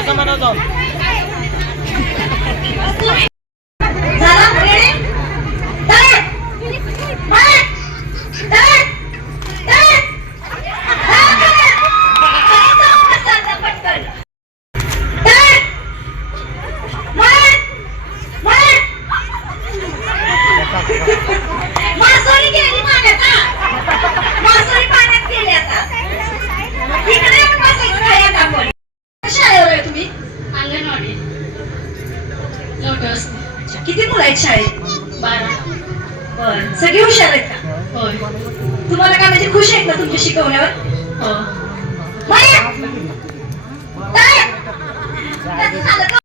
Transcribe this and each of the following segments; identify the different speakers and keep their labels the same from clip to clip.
Speaker 1: मागं बसा म्हणा जाऊन
Speaker 2: झाला रेडी तयार मार तयार तयार पटकन तयार मार मार मासोळी गेली पाण्यात हा. मासोळी पाण्यात गेली आता इकडे येऊन बसायचं काय आता आपण शाळेवर आहे तुम्ही
Speaker 3: अंगणवाडी लोटस
Speaker 2: अच्छा, किती मुलं आहेत शाळेत
Speaker 3: बारा
Speaker 2: बर सगळे हुशार आहेत का
Speaker 3: होय
Speaker 2: तुम्हाला काय म्हणजे खुश आहेत ना तुमच्या शिकवण्यावर
Speaker 3: हो
Speaker 2: माया! ताया! त्याचं झालं का?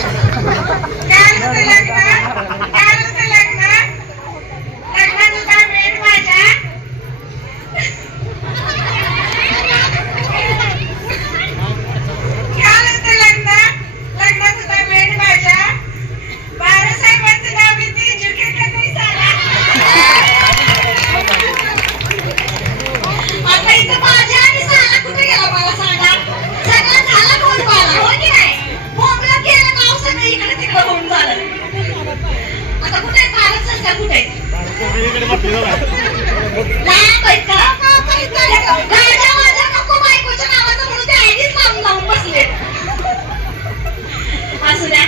Speaker 2: काय होतं लग्न? काय होतं लग्न? लग्नाचं काय वेळ माझ्या? काय होतं लग्न? लग्नाचं काय वेळ माझ्या? बाळासाहेबांचं नाव किती? झुके का नाही साला? आता इथं माझ्या आणि साला कुठे गेला मला सांगा सगळं झालं कोण पाला हो की नाही बोंबलं केलं नाव सगळं इकडे तिकडे होऊन झालं आता कुठे भारत संस्था कुठे लांब आहेत का गाड्या माझ्या नको बायकोच्या नावाचं म्हणून ते आयडीच लावून लावून बसले असू द्या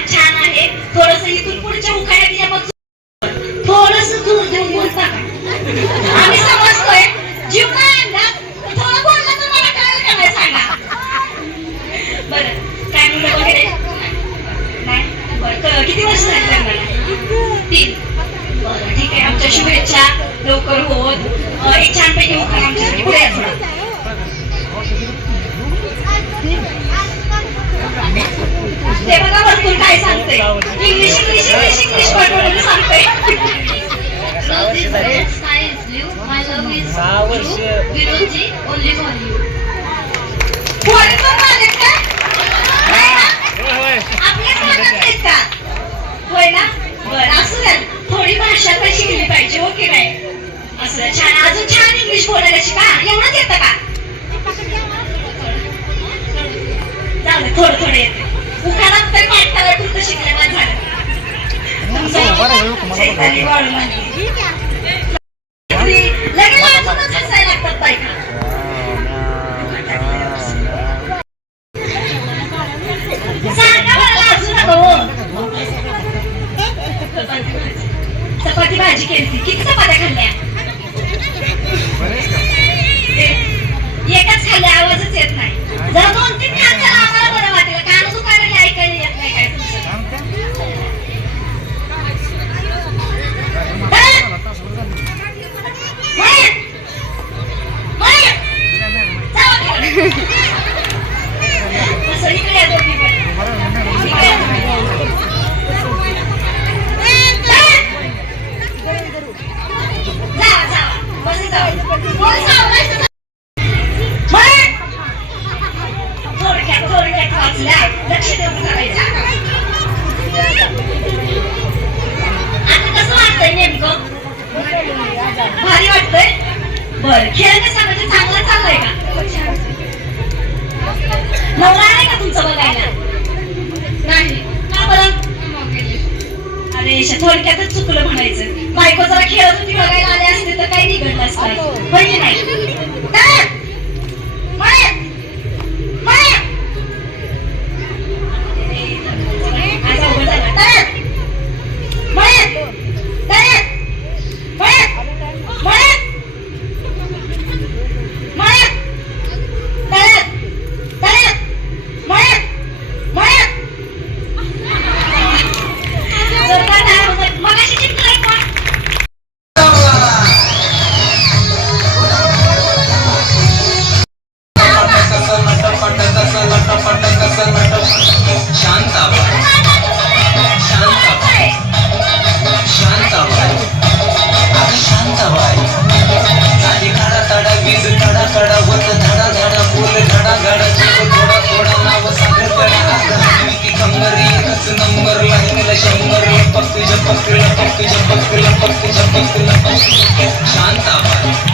Speaker 2: छान आहे थोडस इथून पुढच्या मग थोडस दूर बोलता आम्ही समजतोय जीव थोडं बोललं तर मला सांगा बरं काय मुलं वगैरे नाही बरं किती वर्ष झाले तीन. बरं ठीक आहे आमच्या शुभेच्छा. लवकर होत एक छानपैकी उखाण आमच्यासाठी पुढे ते बघा भरपूर काय सांगते इंग्लिश इंग्लिश इंग्लिश इंग्लिश पटवून सांगते
Speaker 1: सहा वर्ष
Speaker 2: का?
Speaker 1: होय.
Speaker 2: आपल्याच का? ना? बरं, असू द्या. थोडी भाषा पण शिकली पाहिजे हो की नाही असू द्या छान अजून छान बोलायला शिका एवढंच येतं का? थोडं थोडं येते. उखाणात तर शिकलं झालं. लगेच अजूनच हसायला लागतात बायका. हो. चपाती भाजी केली किती चपात्या खाल्ल्या? एकच खाल्ल्या आवाजच येत नाही. जर दोन तीन खात झाला आम्हाला बरं वाटेल. कान दुखायला ऐकायला येत नाही काय तुमचं. अरे थोडक्यातच चुकलं म्हणायचं. बायको जरा खेळत होती बघायला आले असते तर काही निघडलं असतं नाही? पाच नंबर लागलेला शंभर लपक जपक लपक जपक लपक जपक लपक शांत आवाज.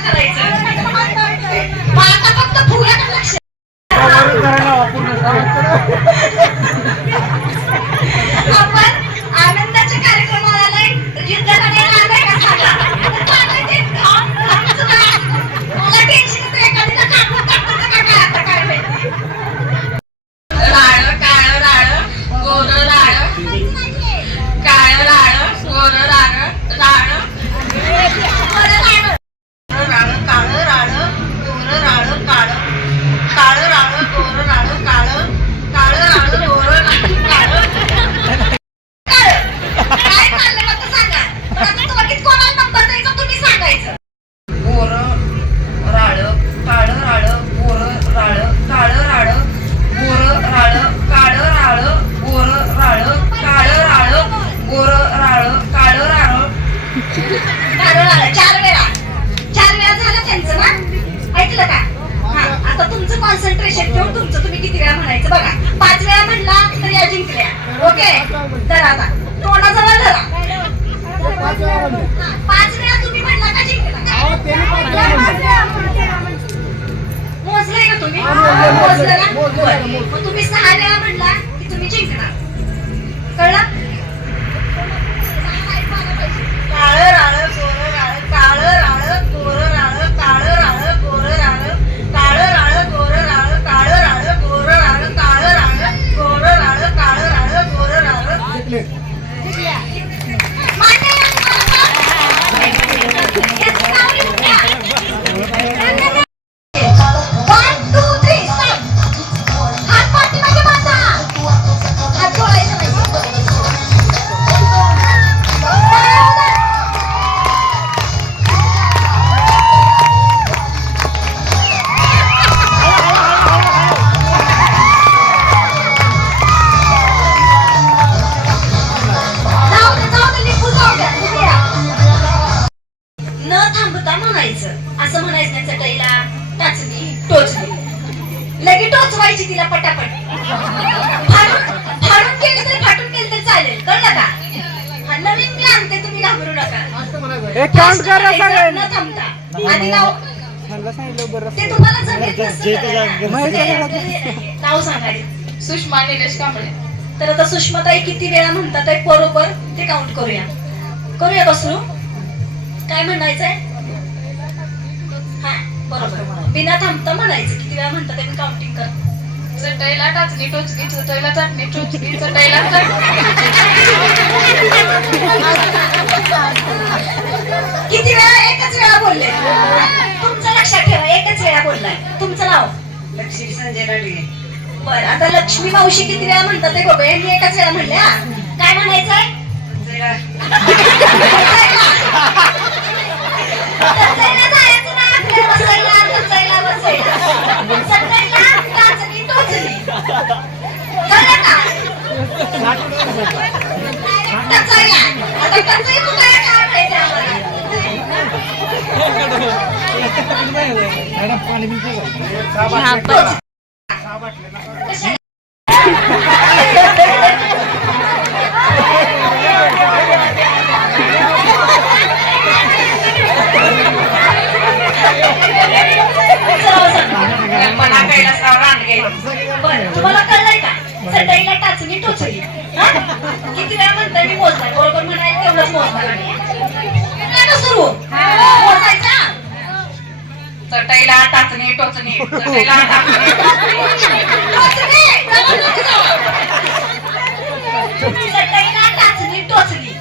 Speaker 2: करायचं फक्त लक्ष Thank you. कॉन्सन्ट्रेशन ठेवून तुमचं तुम्ही किती वेळा म्हणायचं बघा. पाच वेळा म्हणला तर या जिंकल्या. ओके तर आता. तोंडाजवळ धरा. पाच वेळा तुम्ही म्हणला का जिंकला? मोजलंय का तुम्ही? मोजलं ना. मग तुम्ही सहा वेळा म्हणला की तुम्ही जिंकणार. कळलं? काळं राळं कोरं राळं काळं राळं कोरं
Speaker 1: मला सांगितलं बरं
Speaker 2: ते तुम्हाला जमेल तसं
Speaker 1: जे-
Speaker 2: करा ना.
Speaker 1: माहिती आहे का?
Speaker 2: ते- नाव सांगायचं
Speaker 3: सुषमा निलेश कांबळे.
Speaker 2: तर आता सुषमाताई किती वेळा म्हणतात आहे? बरोबर ते काउंट करूया. करूया का सुरू? काय म्हणायचंय? हा बरोबर. बिना थांबता म्हणायचं. किती वेळा म्हणतात मी काउंटिंग कर.
Speaker 3: चटईला टाचणी टोचली चटईला चटणी टोचली चटईला
Speaker 2: किती वेळा? एकच वेळा बोलले. एकच वेळा बोललाय तुमचं नाव?
Speaker 4: लक्ष्मी संजय रडगे
Speaker 2: बर आता लक्ष्मी मावशी किती वेळा म्हणतात ते बघूया. यांनी एकच वेळा म्हणले हा? काय म्हणायचंय. आता टचई कुठे काय माहिती आम्हाला?
Speaker 1: मॅडम पाणी बिल
Speaker 2: कशाला? बरं, तुम्हाला कळलंय का चटईला टाचणी टोचली किती वेळा म्हणताय मी मोजलाय बरोबर म्हणायला तेवढंच मोजणार सुरू
Speaker 4: टाचणी चटईला टाचणी
Speaker 2: टोचली, टाचणी टोचली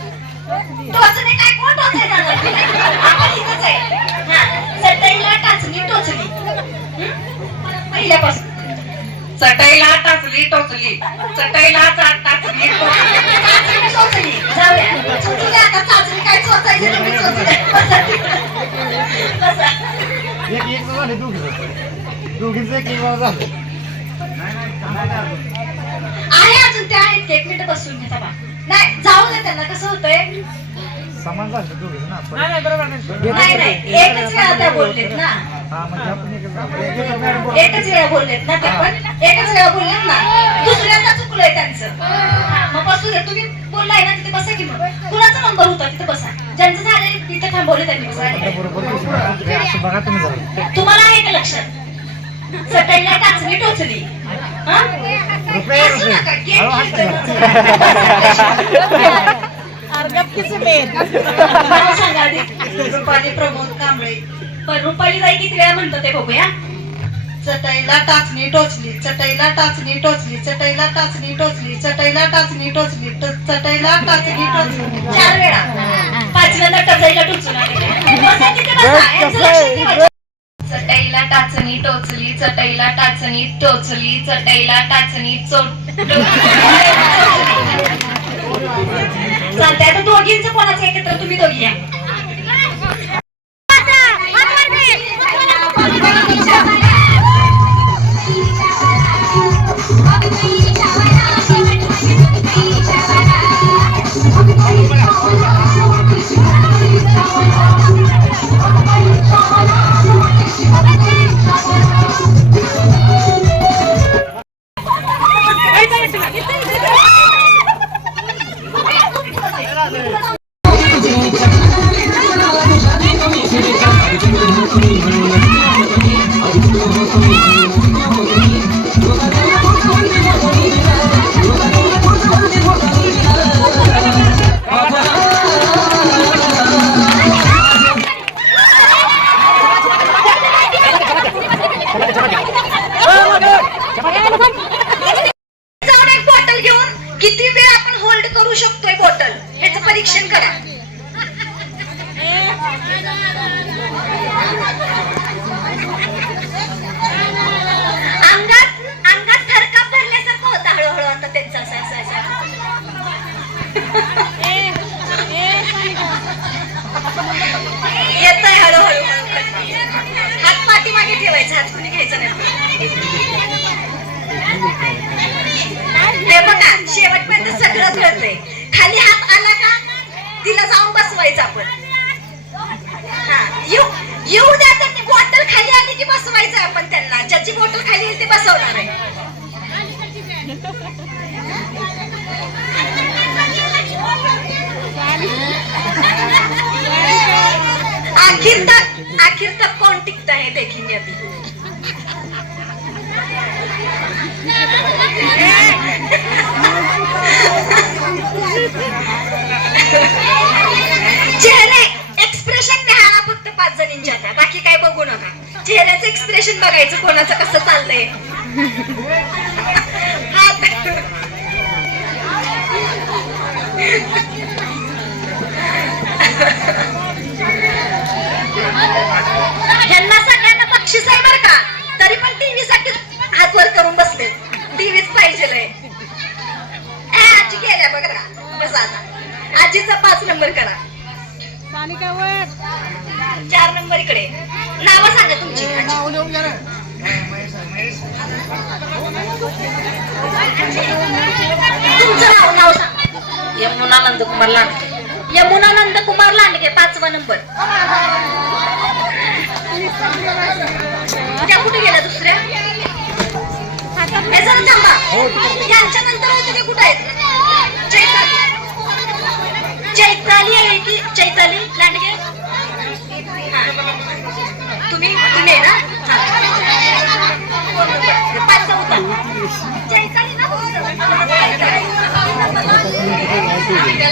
Speaker 2: टोचणी काय कोण टोचायला जाणार तिला? आपण इथंच आहे. हा, चटईला टाचणी टोचली हं? पहिल्यापासून
Speaker 4: चटईला टाचली टोचली चटईला चा- टोचली
Speaker 2: चाचणी टोचली. जाऊया. आता चाचणी काय चोचायची तुम्ही चोचू द्या. बसा तिकडं. बसा.
Speaker 1: एक एक झाले दोघी दोघीच एक एक झालं.
Speaker 2: आहे अजून ते आहेत एक मिनिट बसून घेता बा नाही जाऊ दे त्यांना कसं होतंय?
Speaker 1: समान झालं दोघीच ना
Speaker 2: नाही नाही एकच वेळा त्या बोललेत ना.
Speaker 1: हा म्हणजे आपण एकच
Speaker 2: वेळा बोललेत. ना ते पण. एकच वेळा बोललेत ना. दुसऱ्यांदा चुकलंय त्यांचं. हा, मग बसू दे तुम्ही बोललाय ना तिथे बसा की मग. कुणाचा नंबर होता? तिथे बसा. ज्यांचं झालंय तिथे थांबवले त्यांनी.
Speaker 1: असं बघा तुम्ही
Speaker 2: तुम्हाला आहे का लक्षात? चटईला टाचणी टोचली. हा?
Speaker 4: रुपाली प्रमोद कांबळे.
Speaker 2: पण रुपाली ताई किती वेळा म्हणतात ते बघूया.
Speaker 4: चटईला टाचणी टोचली चटईला टाचणी टोचली चटईला टाचणी टोचली चटईला टाचणी टोचली चटईला टाचणी टोचली.
Speaker 2: चार वेळा.
Speaker 3: चटईला टाचणी टोचली चटईला टाचणी टोचली चटईला टाचणी चोट
Speaker 2: चालतंय आता दोघींचं कोणाचं एकत्र तुम्ही दोघी या येत आहे हळूहळू. हात पाठीमागे ठेवायचा हात कुणी घ्यायचा नाही. हे बघा शेवटपर्यंत सगळं घडतंय खाली हात आला का तिला जाऊन बसवायचं आपण. येऊ येऊ द्या त्यांनी. बॉटल खाली आली की बसवायचं आपण त्यांना. ज्याची बॉटल खाली येईल ते बसवणार आहे. आखिर तक आखिर तक कौन टिकता है देखेंगे अभी चेहरे एक्सप्रेशन न्याहा फक्त पाच जणींच्या आता बाकी काय बघू नका. चेहऱ्याचं एक्सप्रेशन बघायचं कोणाचं कसं चाललंय. तुमचं नाव नाव सांगा.
Speaker 5: यमुना नंदकुमार लांडगे.
Speaker 2: यमुना नंदकुमार लांडगे पाचवा नंबर. त्या कुठे गेल्या दुसऱ्या? हे जरा थांबा. यांच्या नंतर होते ते कुठे आहेत? चैताली. चैताली आहे की चैताली लांडगे. तुम्ही तुम्ही ना? हा. पाच चौथा चैताली